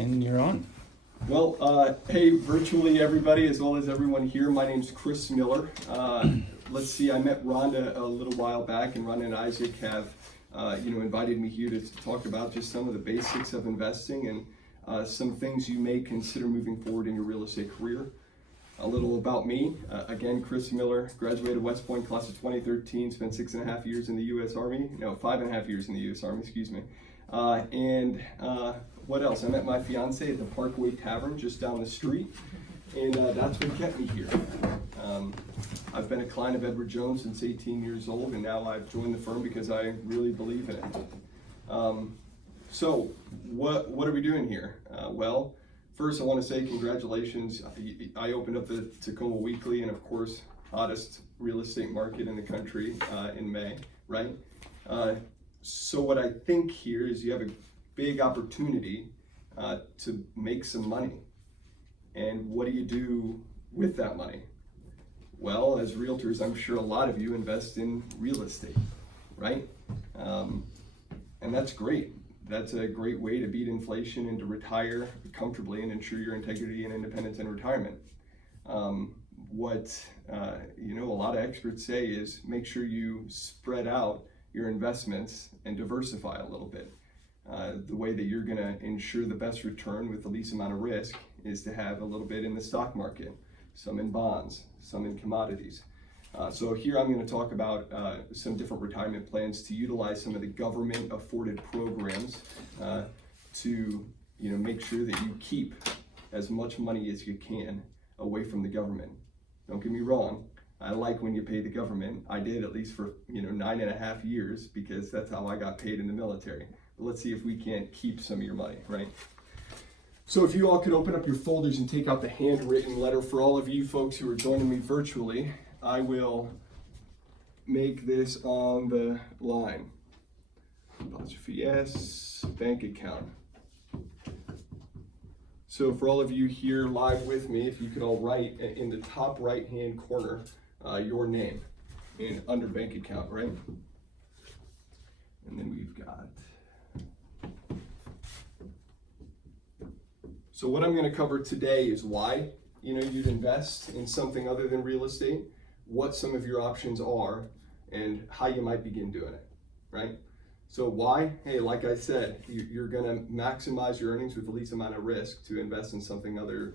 and you're on. Well, hey, virtually everybody, as well as everyone here. My name's Chris Miller. Let's see, I met Rhonda a little while back, and Rhonda and Isaac have, invited me here to talk about just some of the basics of investing and some things you may consider moving forward in your real estate career. A little about me. Again, Chris Miller, graduated West Point class of 2013, spent 6.5 years in the U.S. Army. No, 5.5 years in the U.S. Army, excuse me. What else? I met my fiance at the Parkway Tavern just down the street, and that's what kept me here. I've been a client of Edward Jones since 18 years old, and now I've joined the firm because I really believe in it. So what are we doing here? Well, first I want to say congratulations. I opened up the Tacoma Weekly, and of course, hottest real estate market in the country in May, right? So what I think here is you have a big opportunity to make some money. And what do you do with that money? Well, as realtors, I'm sure a lot of you invest in real estate, right? And that's great. That's a great way to beat inflation and to retire comfortably and ensure your integrity and independence in retirement. A lot of experts say is make sure you spread out your investments and diversify a little bit. The way that you're gonna ensure the best return with the least amount of risk is to have a little bit in the stock market, some in bonds, some in commodities. So here I'm gonna talk about some different retirement plans to utilize some of the government afforded programs to make sure that you keep as much money as you can away from the government. Don't get me wrong, I like when you pay the government. I did, at least for 9.5 years, because that's how I got paid in the military. But let's see if we can't keep some of your money, right? So if you all could open up your folders and take out the handwritten letter for all of you folks who are joining me virtually, I will make this on the line. Apostrophe S, bank account. So for all of you here live with me, if you could all write in the top right-hand corner your name and under bank account, right? And then we've got. So what I'm going to cover today is why you'd invest in something other than real estate, what some of your options are, and how you might begin doing it, right? So why? Hey, like I said, you're going to maximize your earnings with the least amount of risk to invest in something other,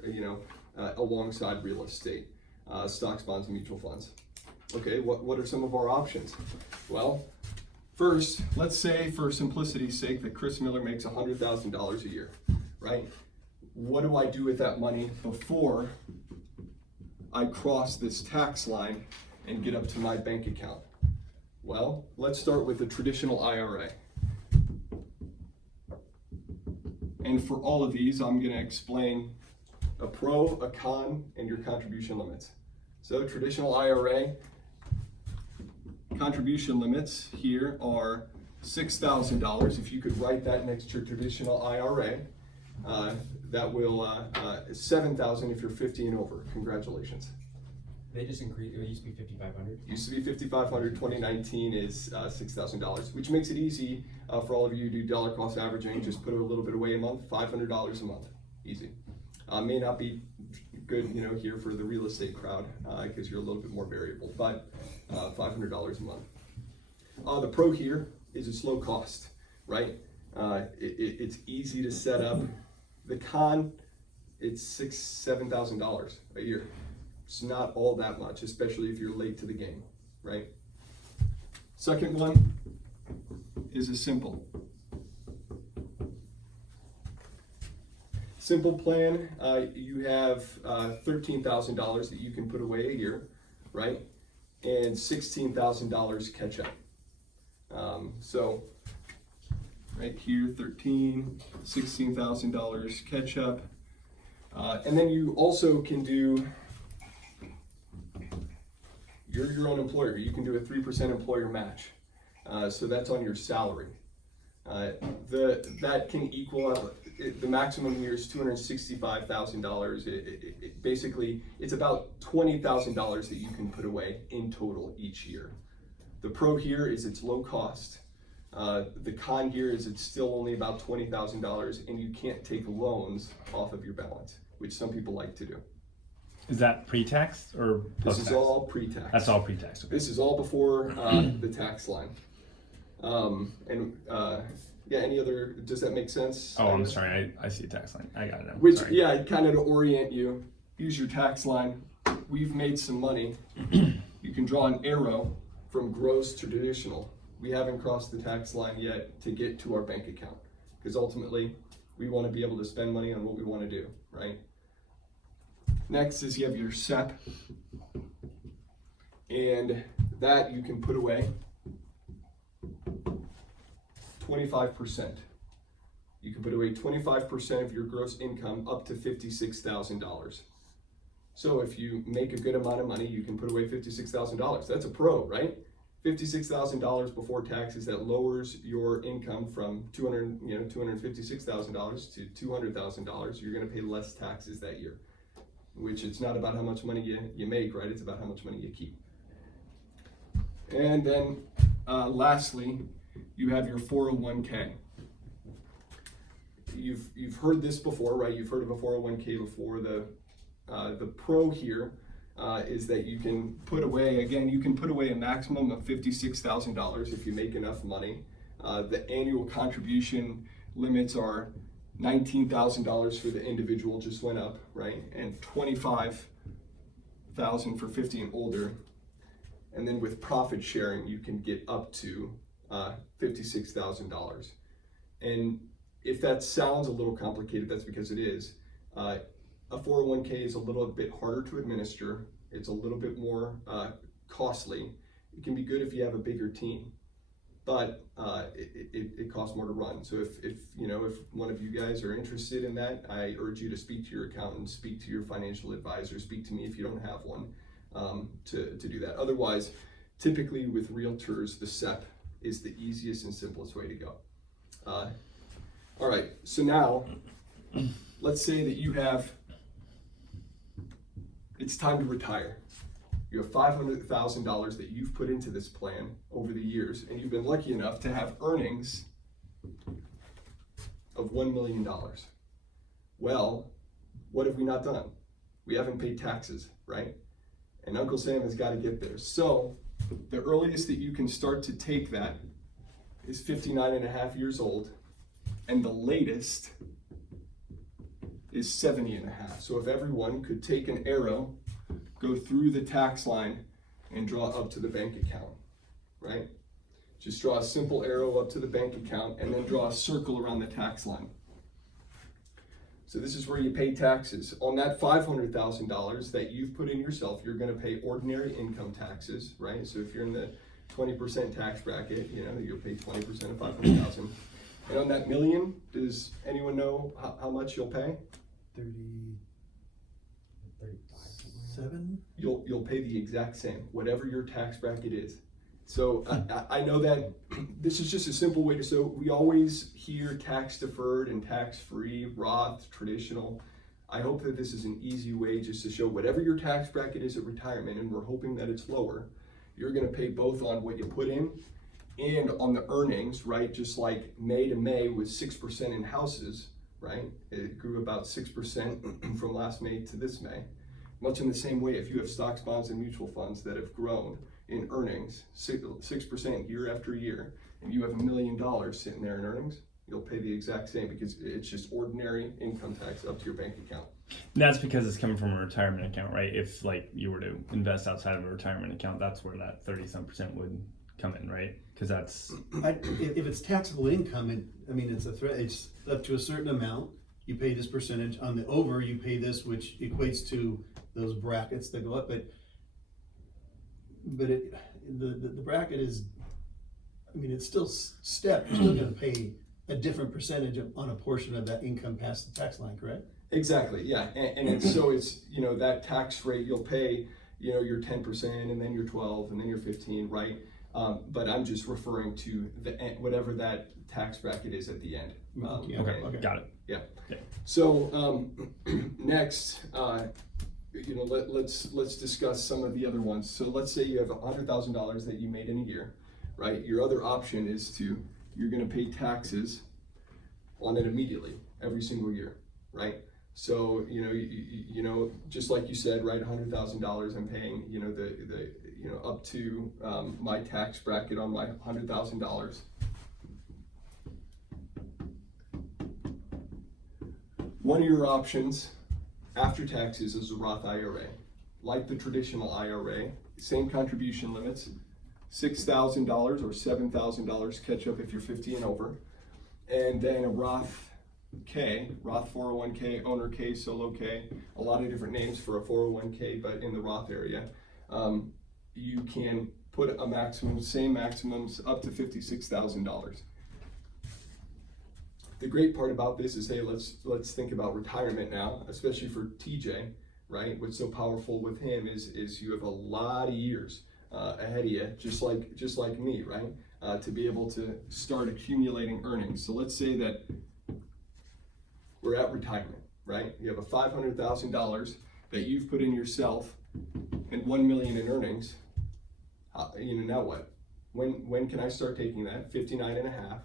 alongside real estate, stocks, bonds, and mutual funds. Okay, what are some of our options? Well, first, let's say for simplicity's sake that Chris Miller makes $100,000 a year, right? What do I do with that money before I cross this tax line and get up to my bank account? Well, let's start with a traditional IRA. And for all of these, I'm going to explain a pro, a con, and your contribution limits. So traditional IRA, contribution limits here are $6,000. If you could write that next to your traditional IRA, that will $7,000 if you're 50 and over. Congratulations. They just increased. It used to be $5,500. Used to be $5,500. 2019 is $6,000, which makes it easy for all of you who do dollar cost averaging. Just put a little bit away a month. $500 a month, easy. May not be good, here for the real estate crowd because you're a little bit more variable, but $500 a month. The pro here is it's low cost, right? It's easy to set up. The con, it's $7,000 a year. It's not all that much, especially if you're late to the game, right? Second one is a simple plan. You have $13,000 that you can put away a year, right? And $16,000 catch up. So right here, $16,000 catch up. And then you also can do, you're your own employer. You can do a 3% employer match. So that's on your salary. That can equal out, the maximum here is $265,000. Basically, it's about $20,000 that you can put away in total each year. The pro here is it's low cost. The con here is it's still only about $20,000 and you can't take loans off of your balance, which some people like to do. Is that pre-tax or post-tax? This is all pre-tax. That's all pre-tax. Okay. This is all before the tax line. Yeah, any other, does that make sense? Oh, I'm sorry. I see a tax line. I got it now. Which, Sorry. yeah, kind of to orient you, use your tax line. We've made some money. You can draw an arrow from gross to traditional. We haven't crossed the tax line yet to get to our bank account, because ultimately we want to be able to spend money on what we want to do, right? Next is you have your SEP, and that you can put away 25%. You can put away 25% of your gross income up to $56,000. So if you make a good amount of money, you can put away $56,000. That's a pro, right? $56,000 before taxes. That lowers your income from $256,000 to $200,000. You're going to pay less taxes that year, which it's not about how much money you make, right? It's about how much money you keep. And then lastly, you have your 401k. You've heard this before, right? You've heard of a 401k before. The pro here is that you can put away, again, you can put away a maximum of $56,000 if you make enough money. The annual contribution limits are $19,000 for the individual, just went up, right? And $25,000 for 50 and older. And then with profit sharing, you can get up to $56,000. And if that sounds a little complicated, that's because it is. A 401k is a little bit harder to administer. It's a little bit more costly. It can be good if you have a bigger team, but it costs more to run. So if one of you guys are interested in that, I urge you to speak to your accountant, speak to your financial advisor, speak to me if you don't have one, to do that. Otherwise, typically with realtors, the SEP is the easiest and simplest way to go. All right, so now let's say that it's time to retire. You have $500,000 that you've put into this plan over the years, and you've been lucky enough to have earnings of $1 million. Well, what have we not done? We haven't paid taxes, right? And Uncle Sam has got to get there. So the earliest that you can start to take that is 59 and a half years old, and the latest is 70 and a half. So if everyone could take an arrow, go through the tax line, and draw up to the bank account, right? Just draw a simple arrow up to the bank account and then draw a circle around the tax line. So this is where you pay taxes. On that $500,000 that you've put in yourself, you're going to pay ordinary income taxes, right? So if you're in the 20% tax bracket, you'll pay 20% of $500,000. And on that million, does anyone know how much you'll pay? 37. You'll pay the exact same, whatever your tax bracket is. So I know that this is just a simple way to, so we always hear tax deferred and tax free, Roth, traditional. I hope that this is an easy way just to show whatever your tax bracket is at retirement, and we're hoping that it's lower, you're gonna pay both on what you put in and on the earnings, right? Just like May to May was 6% in houses, right? It grew about 6% from last May to this May. Much in the same way, if you have stocks, bonds, and mutual funds that have grown in earnings 6% year after year, and you have $1 million sitting there in earnings, you'll pay the exact same, because it's just ordinary income tax up to your bank account. And that's because it's coming from a retirement account, right? If like you were to invest outside of a retirement account, that's where that 30-some% would come in, right? Because that's If it's taxable income, it's it's up to a certain amount. You pay this percentage. On the over, you pay this, which equates to those brackets that go up. But the bracket is, it's still stepped. You're still going to pay a different percentage on a portion of that income past the tax line, correct? Exactly, yeah. And it's that tax rate, you'll pay, your 10%, and then your 12, and then your 15, right? But I'm just referring to whatever that tax bracket is at the end. okay, got it. Yeah. Okay. So next, let's discuss some of the other ones. So let's say you have $100,000 that you made in a year, right? Your other option is to you're gonna pay taxes on it immediately, every single year, right? So, you know, just like you said, right, $100,000 I'm paying, up to my tax bracket on my $100,000. One of your options after taxes is a Roth IRA. Like the traditional IRA, same contribution limits, $6,000 or $7,000 catch up if you're 50 and over. And then a Roth 401k, owner K, solo K, a lot of different names for a 401k, but in the Roth area, you can put a maximum, same maximums up to $56,000. The great part about this is, hey, let's think about retirement now, especially for TJ, right? What's so powerful with him is you have a lot of years ahead of you, just like me, right? To be able to start accumulating earnings. So let's say that we're at retirement, right? You have a $500,000 that you've put in yourself and $1 million in earnings. Now what? When can I start taking that? 59 and a half.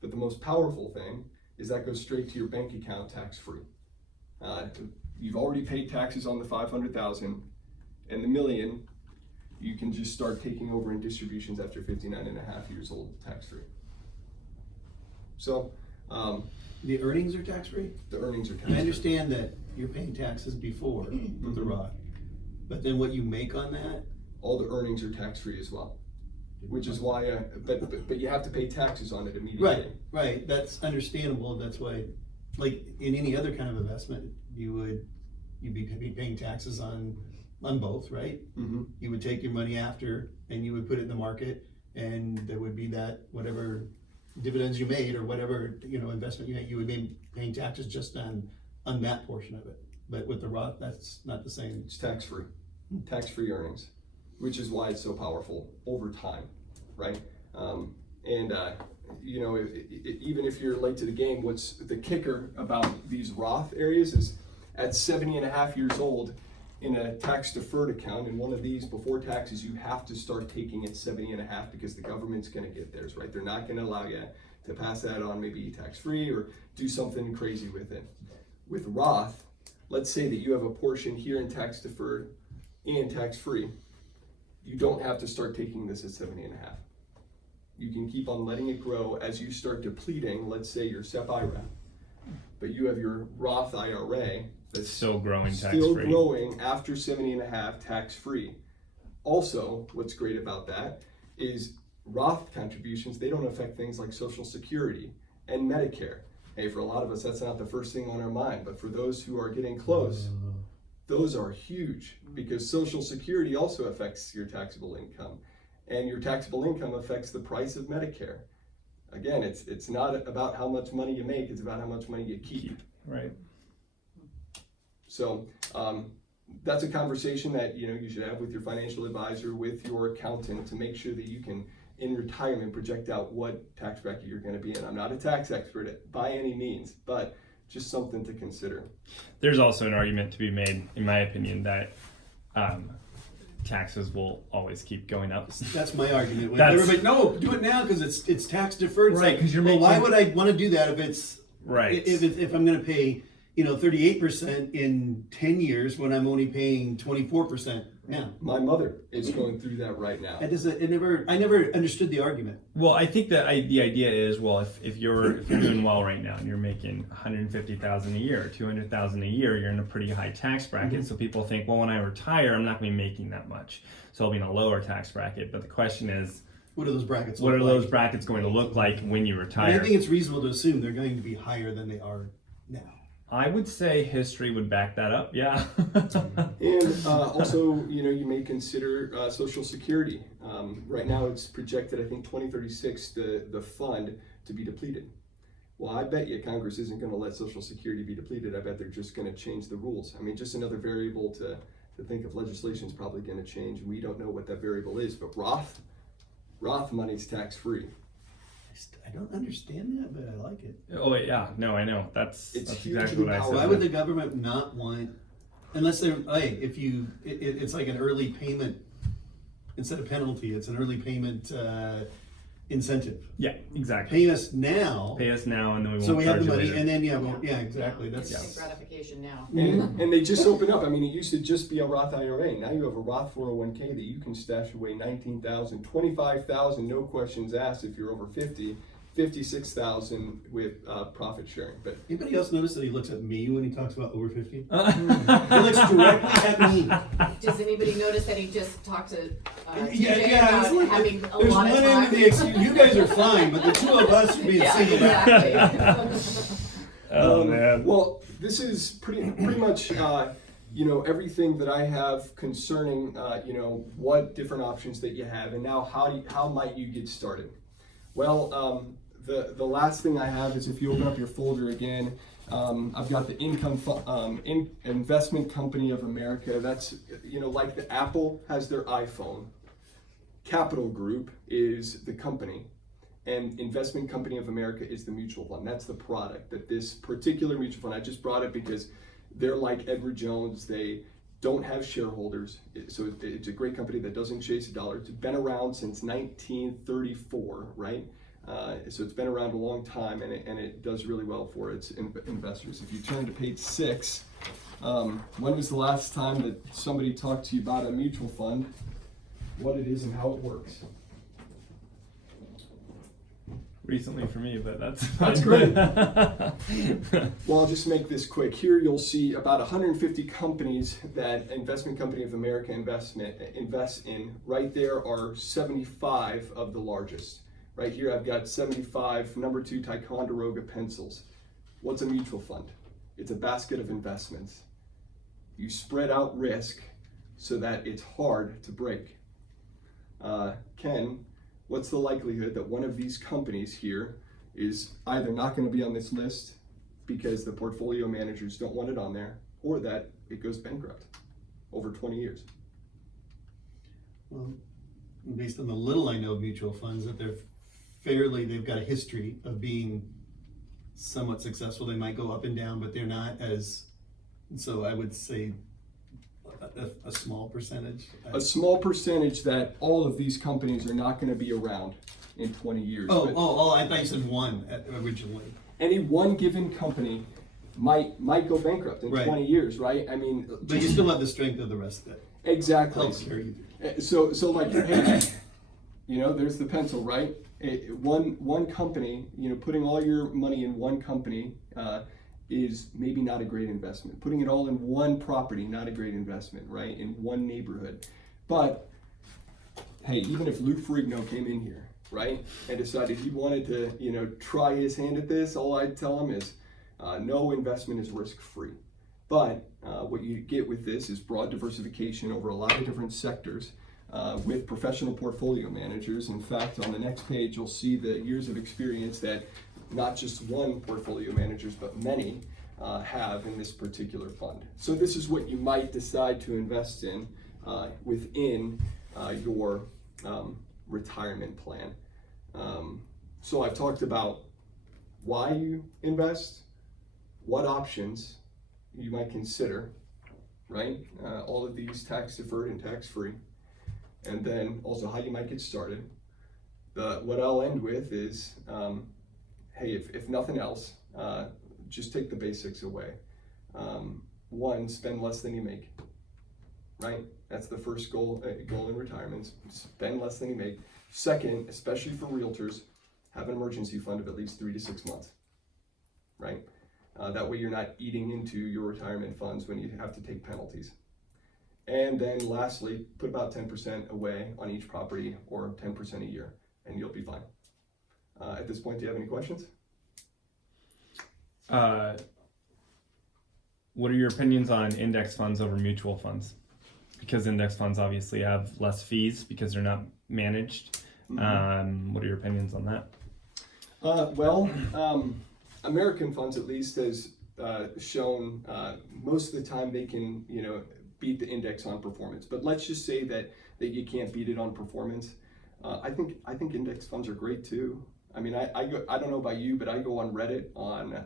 But the most powerful thing is that goes straight to your bank account tax-free. You've already paid taxes on the 500,000, and the million you can just start taking over in distributions after 59 and a half years old, tax-free. So The earnings are tax-free? the earnings are tax-free. I understand that you're paying taxes before with the Roth, but then what you make on that? All the earnings are tax-free as well, which is why, but you have to pay taxes on it immediately. Right, that's understandable. That's why, like in any other kind of investment, you'd be paying taxes on both, right? Mm-hmm. You would take your money after and you would put it in the market, and there would be that whatever dividends you made or whatever investment you made, you would be paying taxes just on that portion of it. But with the Roth, that's not the same. It's tax-free, tax-free earnings, which is why it's so powerful over time, right? Even if you're late to the game, what's the kicker about these Roth areas is at 70 and a half years old in a tax deferred account, in one of these before taxes, you have to start taking it 70 and a half because the government's gonna get theirs, right? They're not gonna allow you to pass that on maybe tax-free or do something crazy with it. With Roth, let's say that you have a portion here in tax deferred and tax-free. You don't have to start taking this at 70 and a half. You can keep on letting it grow as you start depleting, let's say your SEP IRA, but you have your Roth IRA that's Still growing tax-free. still growing after 70 and a half tax-free. Also, what's great about that is Roth contributions, they don't affect things like Social Security and Medicare. Hey, for a lot of us, that's not the first thing on our mind, but for those who are getting close, those are huge because Social Security also affects your taxable income, and your taxable income affects the price of Medicare. Again, it's not about how much money you make, it's about how much money you keep. Right. So that's a conversation that you should have with your financial advisor, with your accountant, to make sure that you can, in retirement, project out what tax bracket you're going to be in. I'm not a tax expert by any means, but just something to consider. There's also an argument to be made, in my opinion, that taxes will always keep going up. That's my argument. When That's- everybody, no, do it now because it's tax deferred. It's Right, like, 'cause you're well, why making- would I want to do that if it's Right. If I'm going to pay 38% in 10 years when I'm only paying 24% now? My mother is going through that right now. I never understood the argument. Well, I think that the idea is, well, if you're doing well right now and you're making $150,000 a year, $200,000 a year, you're in a pretty high tax bracket. Mm-hmm. So people think, well, when I retire, I'm not going to be making that much, so I'll be in a lower tax bracket. But the question is, What are those brackets? what look are like? those brackets going to look like when you And retire? I think it's reasonable to assume they're going to be higher than they are now. I would say history would back that up. Yeah. And also, you may consider Social Security. Right now, it's projected, I think, 2036, the fund to be depleted. Well, I bet you Congress isn't going to let Social Security be depleted. I bet they're just going to change the rules. I mean, just another variable to think of. Legislation is probably going to change. We don't know what that variable is, but Roth money's tax-free. I don't understand that, but I like it. Oh yeah, no, I know. That's It's exactly hugely what I powerful. said. Why would the government not want, unless they're, it's like an early payment instead of penalty. It's an early payment incentive. Yeah, exactly. Pay us now, Pay us now, and then we won't so we have the charge you money, later. and then, yeah, exactly, that's. Instant gratification now. And they just open up. I mean, it used to just be a Roth IRA. Now you have a Roth 401k that you can stash away 19,000, 25,000, no questions asked if you're over 50, 56,000 with profit sharing. But Anybody else notice that he looks at me when he talks about over 50? He looks directly at me. Does anybody notice that he just talked to TJ Yeah, it's about like, having a there's lot one of end of time? the excuse, you guys are fine, but the two of us are being Yeah, singled out. exactly. Oh man. well, this is pretty much everything that I have concerning what different options that you have, and now how might you get started? Well, the last thing I have is, if you open up your folder again, I've got the Investment Company of America. That's like the Apple has their iPhone. Capital Group is the company, and Investment Company of America is the mutual fund. That's the product that this particular mutual fund, I just brought it because they're like Edward Jones. They don't have shareholders, so it's a great company that doesn't chase a dollar. It's been around since 1934, right? So it's been around a long time, and it does really well for its investors. If you turn to page 6, when was the last time that somebody talked to you about a mutual fund, what it is and how it works? Recently for me, but that's great. Well, I'll just make this quick. Here you'll see about 150 companies that Investment Company of America invests in. Right there are 75 of the largest. Right here I've got 75 number 2 Ticonderoga pencils. What's a mutual fund? It's a basket of investments. You spread out risk so that it's hard to break. Ken, what's the likelihood that one of these companies here is either not going to be on this list because the portfolio managers don't want it on there, or that it goes bankrupt over 20 years? Well, based on the little I know of mutual funds, that they've got a history of being somewhat successful. They might go up and down, but they're not as, so I would say a small percentage. A small percentage that all of these companies are not going to be around in 20 years. Oh, But I thought you said one originally. any one given company might go bankrupt in Right. 20 years, right? I mean, But you still have the strength of the rest of it. exactly. Helps carry you. So like, hey, there's the pencil, right? One company, putting all your money in one company is maybe not a great investment. Putting it all in one property, not a great investment, right? In one neighborhood. But hey, even if Lou Ferrigno came in here, right, and decided he wanted to, try his hand at this, all I'd tell him is no investment is risk-free. But what you get with this is broad diversification over a lot of different sectors with professional portfolio managers. In fact, on the next page, you'll see the years of experience that not just one portfolio managers, but many have in this particular fund. So this is what you might decide to invest in within your retirement plan. So I've talked about why you invest, what options you might consider, right? All of these tax deferred and tax free, and then also how you might get started. What I'll end with is, hey, if nothing else, just take the basics away. 1, spend less than you make, right? That's the first goal in retirement, spend less than you make. Second, especially for realtors, have an emergency fund of at least 3 to 6 months, right? That way you're not eating into your retirement funds when you have to take penalties. And then lastly, put about 10% away on each property, or 10% a year, and you'll be fine. At this point, do you have any questions? What are your opinions on index funds over mutual funds? Because index funds obviously have less fees because they're not managed. Mm-hmm. What are your opinions on that? American funds at least has shown most of the time they can, beat the index on performance. But let's just say that you can't beat it on performance. I think index funds are great too. I mean, I don't know about you, but I go on Reddit on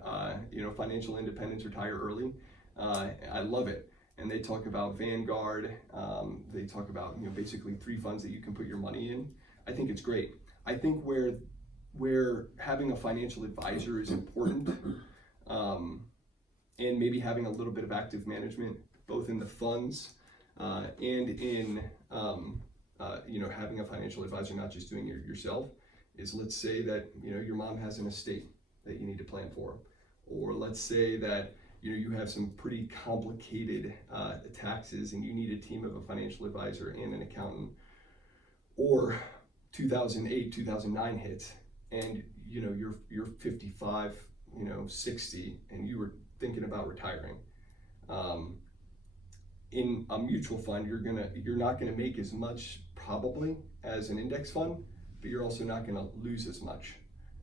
financial independence, retire early. I love it, and they talk about Vanguard. They talk about basically 3 funds that you can put your money in. I think it's great. I think where having a financial advisor is important, and maybe having a little bit of active management, both in the funds and in having a financial advisor, not just doing it yourself, is let's say that your mom has an estate that you need to plan for, or let's say that you have some pretty complicated taxes and you need a team of a financial advisor and an accountant, or 2008, 2009 hits and you're 55, 60, and you were thinking about retiring. In a mutual fund, you're not gonna make as much probably as an index fund, but you're also not gonna lose as much.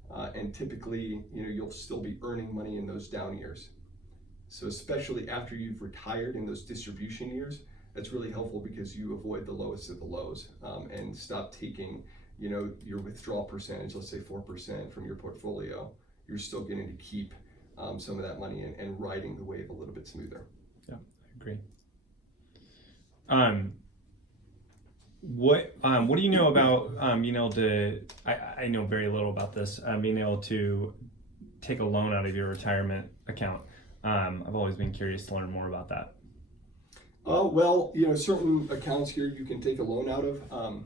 And typically, you'll still be earning money in those down years. So especially after you've retired in those distribution years, that's really helpful because you avoid the lowest of the lows, and stop taking, your withdrawal percentage, let's say 4% from your portfolio. You're still getting to keep some of that money and riding the wave a little bit smoother. Yeah, I agree. What do you know about being able to? I know very little about this. Being able to take a loan out of your retirement account. I've always been curious to learn more about that. Well, certain accounts here you can take a loan out of.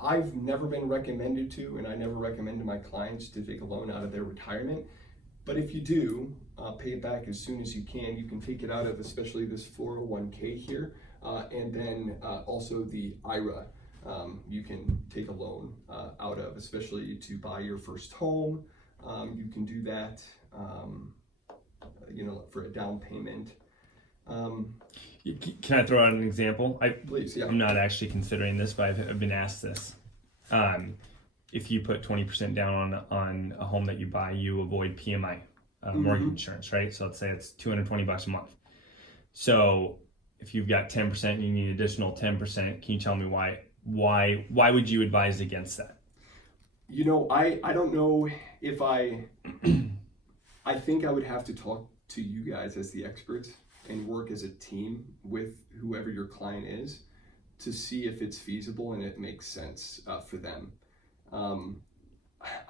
I've never been recommended to, and I never recommend to my clients to take a loan out of their retirement. But if you do, pay it back as soon as you can. You can take it out of especially this 401k here, and then also the IRA. You can take a loan out of, especially to buy your first home. You can do that, for a down payment. Can I throw out an example? Please, yeah. I'm not actually considering this, but I've been asked this. If you put 20% down on a home that you buy, you avoid PMI, mortgage insurance, right? So let's say it's $220 a month. So if you've got 10% and you need additional 10%, can you tell me why would you advise against that? I don't know if I think I would have to talk to you guys as the experts and work as a team with whoever your client is to see if it's feasible and it makes sense for them.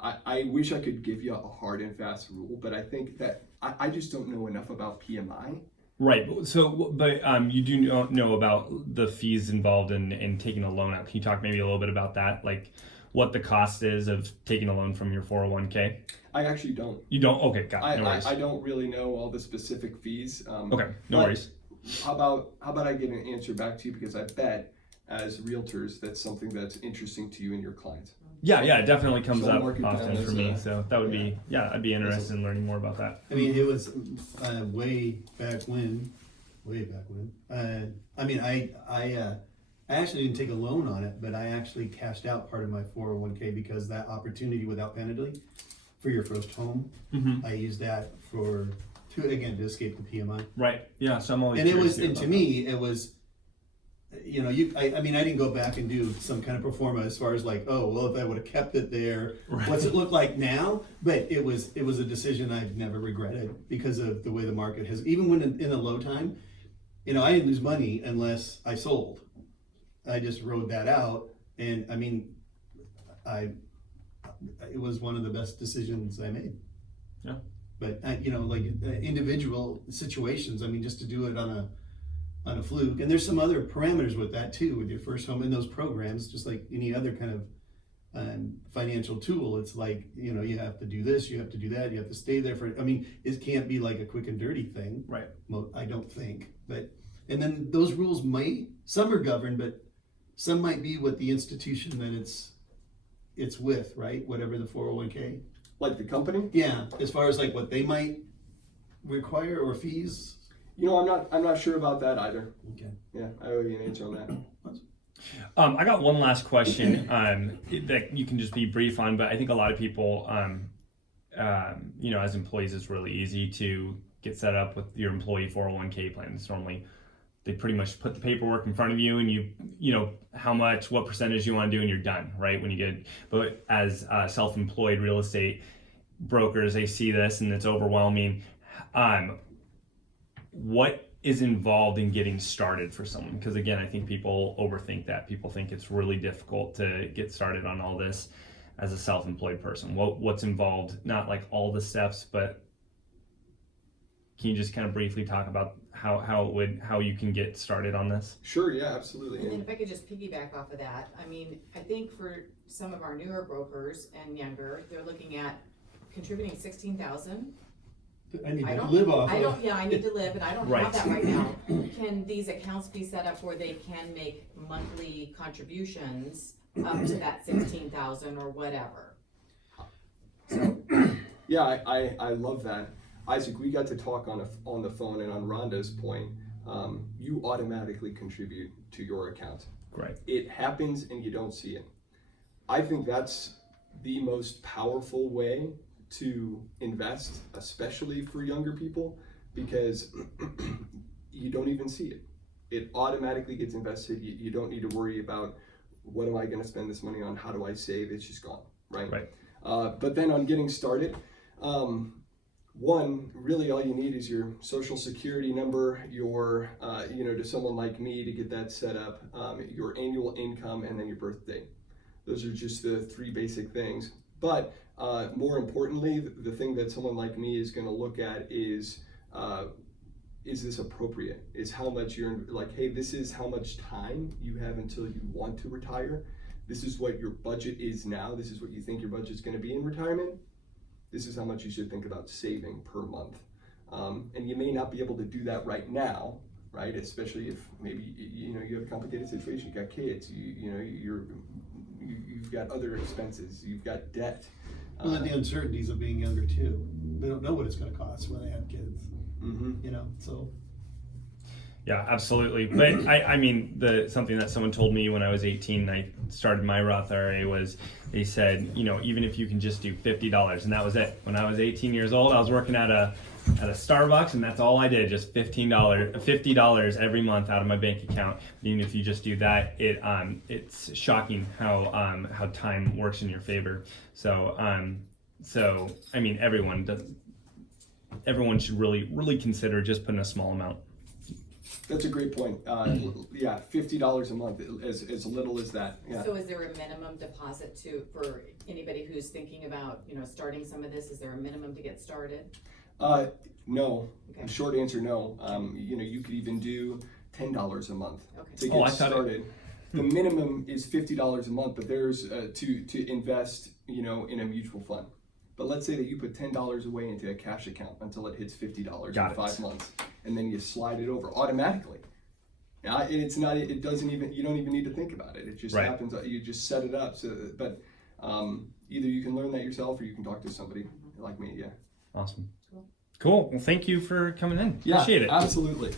I wish I could give you a hard and fast rule, but I think that I just don't know enough about PMI. Right. So, but you do know about the fees involved in taking a loan out. Can you talk maybe a little bit about that? Like what the cost is of taking a loan from your 401k? I actually don't. You don't? Okay, got it. No worries. I don't really know all the specific fees. Okay, no worries. How about I get an answer back to you, because I bet as realtors that's something that's interesting to you and your clients. Yeah, it definitely comes So up mark it often down for as me. a- So that would be, I'd be interested in learning more about that. I mean, it was way back when. I actually didn't take a loan on it, but I actually cashed out part of my 401k because that opportunity without penalty for your first home, I used that to escape the PMI. Right. Yeah. So I'm always. And curious to about me, it was, I didn't go back and do some kind of pro forma as far as like, oh, well, if I would have kept it there, what's it look like now? But it was a decision I've never regretted because of the way the market has, even when in a low time, I didn't lose money unless I sold. I just rode that out. And I mean, it was one of the best decisions I made. Yeah. But, individual situations, just to do it on a fluke. And there's some other parameters with that too, with your first home in those programs, just like any other kind of financial tool. It's like, you have to do this, you have to do that, you have to stay there it can't be like a quick and dirty thing. Right. I don't think. And then those rules some are governed, but some might be what the institution that it's with, right? Whatever the 401k. Like the company? Yeah, as far as like what they might require or fees. I'm not sure about that either. Okay. Yeah, I owe you an answer on that. I got one last question that you can just be brief on, but I think a lot of people, as employees, it's really easy to get set up with your employee 401k plan. It's normally they pretty much put the paperwork in front of you and you how much, what percentage you want to do, and you're done, right? But as self-employed real estate brokers, they see this and it's overwhelming. What is involved in getting started for someone? Because again, I think people overthink that. People think it's really difficult to get started on all this. as a self-employed person? What's involved? Not like all the steps, but can you just kind of briefly talk about how you can get started on this? Sure, yeah, absolutely. And then if I could just piggyback off of that, I mean, I think for some of our newer brokers and younger, they're looking at contributing 16,000. I need I to don't live off I of. don't, yeah, I need to live, and I don't Right. have that right now. Can these accounts be set up where they can make monthly contributions up to that 16,000 or whatever? Yeah, I love that. Isaac, we got to talk on the phone, and on Rhonda's point, you automatically contribute to your account. Great. It happens and you don't see it. I think that's the most powerful way to invest, especially for younger people, because you don't even see it. It automatically gets invested. You don't need to worry about what am I going to spend this money on? How do I save? It's just gone, right? Right. But then on getting started, one, really all you need is your social security number, your, to someone like me to get that set up, your annual income, and then your birthday. Those are just the three basic things. But more importantly, the thing that someone like me is going to look at is this appropriate? Is how much you're like, hey, this is how much time you have until you want to retire. This is what your budget is now. This is what you think your budget is going to be in retirement. This is how much you should think about saving per month. And you may not be able to do that right now, right? Especially if maybe you have a complicated situation. You've got kids. You've got other expenses. You've got debt. Well, and the uncertainties of being younger too. They don't know what it's going to cost when they have kids. Mm-hmm. So. Yeah, absolutely. But I mean, something that someone told me when I was 18 and I started my Roth IRA was, they said, even if you can just do $50, and that was it. When I was 18 years old, I was working at a Starbucks, and that's all I did, just $50 every month out of my bank account. Even if you just do that, it's shocking how time works in your favor. So I mean, everyone should really consider just putting a small amount. That's a great point. Yeah, $50 a month, as little as that. Yeah. So is there a minimum deposit for anybody who's thinking about, starting some of this? Is there a minimum to get started? No. Okay. The short answer, no. You could even do $10 a month to Oh, get I thought started. The minimum is $50 a month, but there's to invest, in a mutual fund. But let's say that you put $10 away into a cash account until it hits $50 in 5 months, and then you slide it over automatically. Now, it's not. It doesn't even. You don't even need to think about it. It just Right. happens. You just set it up. But either you can learn that yourself, or you can talk to somebody like me. Yeah. Awesome. Cool. Well, thank you for coming in. Yeah. Appreciate it. Absolutely.